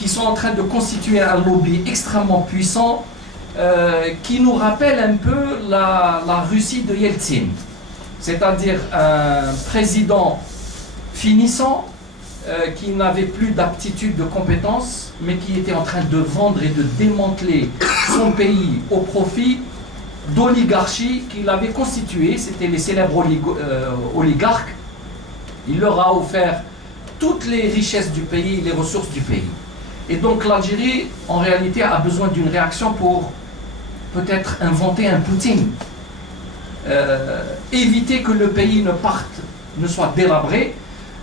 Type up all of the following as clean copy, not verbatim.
qui sont en train de constituer un lobby extrêmement puissant qui nous rappelle un peu la Russie de Yeltsin, c'est-à-dire un président finissant qui n'avait plus d'aptitude, de compétences, mais qui était en train de vendre et de démanteler son pays au profit d'oligarchies qu'il avait constituées. C'était les célèbres oligarques. Il leur a offert toutes les richesses du pays, les ressources du pays. Et donc l'Algérie, en réalité, a besoin d'une réaction pour peut-être inventer un Poutine. Éviter que le pays ne soit délabré.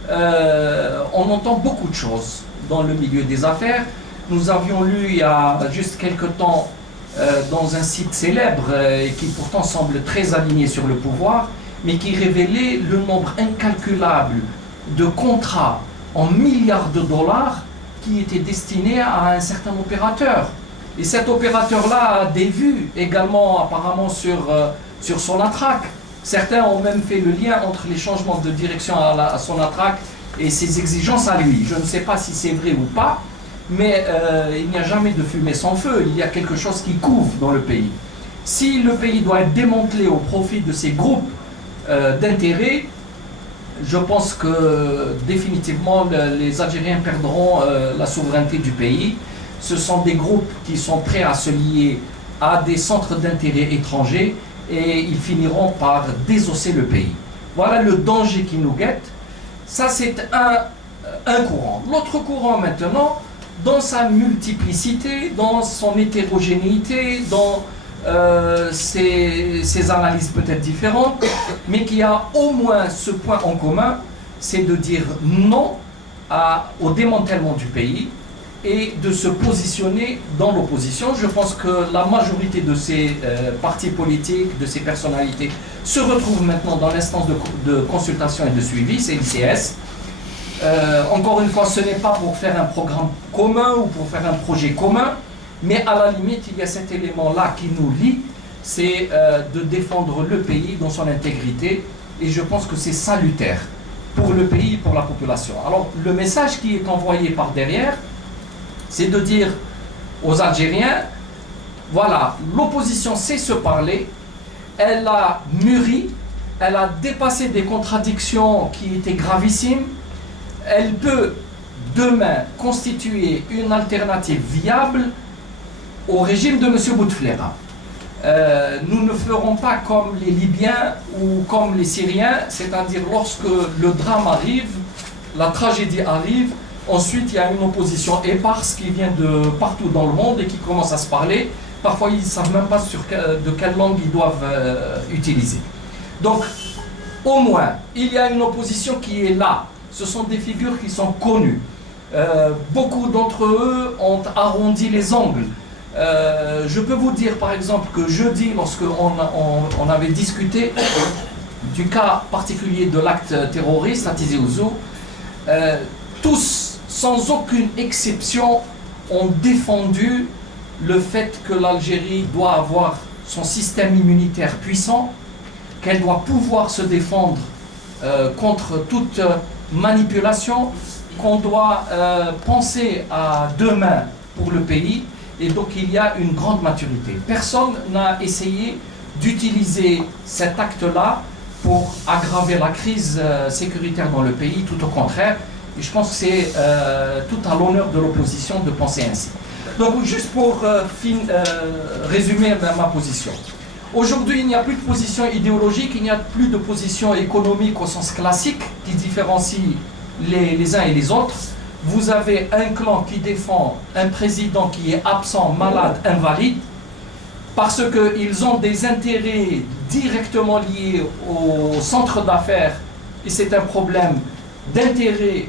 On entend beaucoup de choses dans le milieu des affaires. Nous avions lu il y a juste quelques temps dans un site célèbre qui pourtant semble très aligné sur le pouvoir, mais qui révélait le nombre incalculable de contrats en milliards de dollars qui étaient destinés à un certain opérateur. Et cet opérateur-là a des vues également apparemment sur Sonatrach. Certains ont même fait le lien entre les changements de direction à Sonatrach et ses exigences à lui. Je ne sais pas si c'est vrai ou pas, mais il n'y a jamais de fumée sans feu. Il y a quelque chose qui couve dans le pays. Si le pays doit être démantelé au profit de ces groupes d'intérêts, je pense que définitivement les Algériens perdront la souveraineté du pays. Ce sont des groupes qui sont prêts à se lier à des centres d'intérêt étrangers et ils finiront par désosser le pays. Voilà le danger qui nous guette. Ça, c'est un courant. L'autre courant maintenant, dans sa multiplicité, dans son hétérogénéité, dans ses analyses peut-être différentes, mais qui a au moins ce point en commun, c'est de dire non au démantèlement du pays et de se positionner dans l'opposition. Je pense que la majorité de ces partis politiques, de ces personnalités, se retrouvent maintenant dans l'instance de consultation et de suivi, c'est l'ICS. Encore une fois, ce n'est pas pour faire un programme commun ou pour faire un projet commun, mais à la limite, il y a cet élément-là qui nous lie, c'est de défendre le pays dans son intégrité, et je pense que c'est salutaire pour le pays et pour la population. Alors, le message qui est envoyé par derrière, c'est de dire aux Algériens, voilà, l'opposition sait se parler, elle a mûri, elle a dépassé des contradictions qui étaient gravissimes, elle peut demain constituer une alternative viable au régime de M. Bouteflika. Nous ne ferons pas comme les Libyens ou comme les Syriens, c'est-à-dire lorsque le drame arrive, la tragédie arrive, ensuite il y a une opposition éparse qui vient de partout dans le monde et qui commence à se parler. Parfois ils ne savent même pas de quelle langue ils doivent utiliser. Donc au moins, il y a une opposition qui est là. Ce sont des figures qui sont connues. Beaucoup d'entre eux ont arrondi les angles. Je peux vous dire par exemple que jeudi, lorsqu'on avait discuté du cas particulier de l'acte terroriste à Tizi Ouzou, tous, sans aucune exception, ont défendu le fait que l'Algérie doit avoir son système immunitaire puissant, qu'elle doit pouvoir se défendre contre toute manipulation, qu'on doit penser à demain pour le pays. Et donc il y a une grande maturité. Personne n'a essayé d'utiliser cet acte-là pour aggraver la crise sécuritaire dans le pays, tout au contraire. Et je pense que c'est tout à l'honneur de l'opposition de penser ainsi. Donc juste pour résumer ma position. Aujourd'hui, il n'y a plus de position idéologique, il n'y a plus de position économique au sens classique qui différencie les uns et les autres. Vous avez un clan qui défend un président qui est absent, malade, invalide, parce qu'ils ont des intérêts directement liés au centre d'affaires, et c'est un problème d'intérêt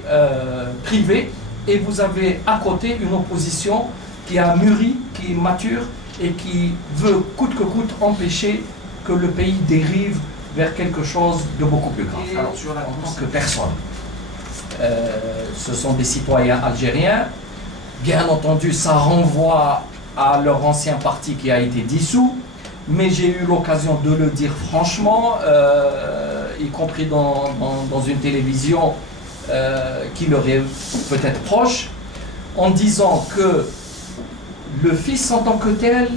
privé, et vous avez à côté une opposition qui a mûri, qui est mature, et qui veut coûte que coûte empêcher que le pays dérive vers quelque chose de beaucoup plus grave. Alors, en tant que personne. Ce sont des citoyens algériens. Bien entendu, ça renvoie à leur ancien parti qui a été dissous, mais j'ai eu l'occasion de le dire franchement, y compris dans une télévision qui leur est peut-être proche. en disant que le fils en tant que tel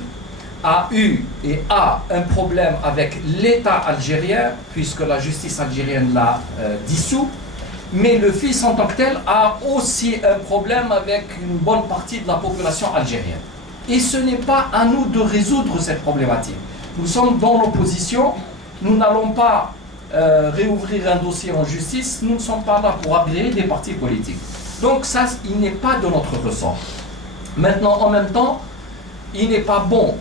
a eu et a un problème avec l'État algérien, puisque la justice algérienne l'a dissous, mais le fils en tant que tel a aussi un problème avec une bonne partie de la population algérienne. Et ce n'est pas à nous de résoudre cette problématique. Nous sommes dans l'opposition, nous n'allons pas réouvrir un dossier en justice, nous ne sommes pas là pour agréer des partis politiques. Donc ça, il n'est pas de notre ressort. Maintenant, en même temps, il n'est pas bon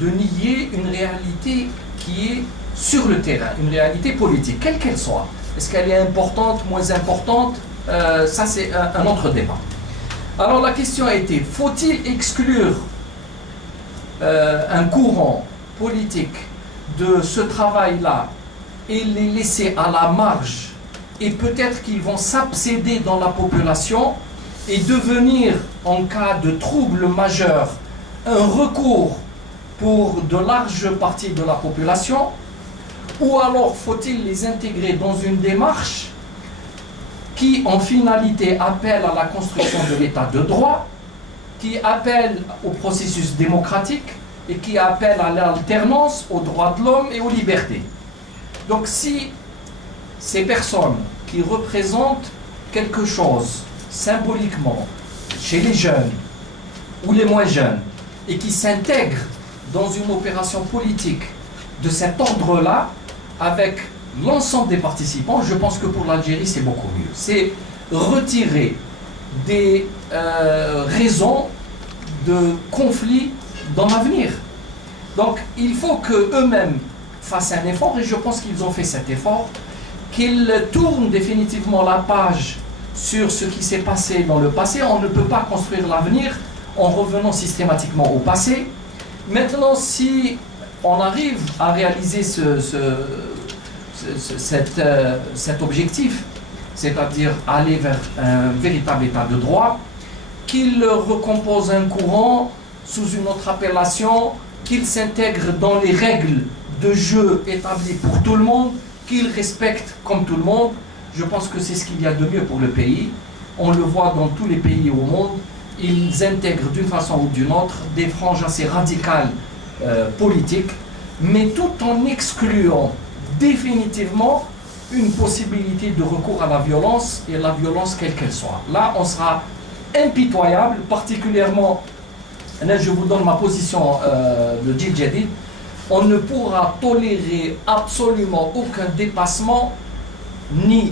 de nier une réalité qui est sur le terrain, une réalité politique, quelle qu'elle soit. Est-ce qu'elle est importante, moins importante? Ça, c'est un autre débat. Alors la question a été, faut-il exclure un courant politique de ce travail-là et les laisser à la marge, et peut-être qu'ils vont s'abséder dans la population et devenir, en cas de trouble majeur, un recours pour de larges parties de la population, ou alors faut-il les intégrer dans une démarche qui, en finalité, appelle à la construction de l'état de droit, qui appelle au processus démocratique et qui appelle à l'alternance, aux droits de l'homme et aux libertés. Donc si ces personnes qui représentent quelque chose symboliquement chez les jeunes ou les moins jeunes et qui s'intègrent dans une opération politique de cet ordre-là avec l'ensemble des participants, je pense que pour l'Algérie c'est beaucoup mieux. C'est retirer des raisons de conflit dans l'avenir. Donc il faut qu'eux-mêmes fassent un effort, et je pense qu'ils ont fait cet effort, qu'ils tournent définitivement la page sur ce qui s'est passé dans le passé. On ne peut pas construire l'avenir en revenant systématiquement au passé. Maintenant, si on arrive à réaliser cet objectif, c'est-à-dire aller vers un véritable état de droit, qu'il recompose un courant sous une autre appellation, qu'il s'intègre dans les règles de jeu établies pour tout le monde, qu'il respecte comme tout le monde, je pense que c'est ce qu'il y a de mieux pour le pays. On le voit dans tous les pays au monde, ils intègrent d'une façon ou d'une autre des franges assez radicales politiques, mais tout en excluant définitivement une possibilité de recours à la violence, et la violence quelle qu'elle soit. Là, on sera impitoyable, particulièrement, là je vous donne ma position de Djil Jadid, on ne pourra tolérer absolument aucun dépassement, ni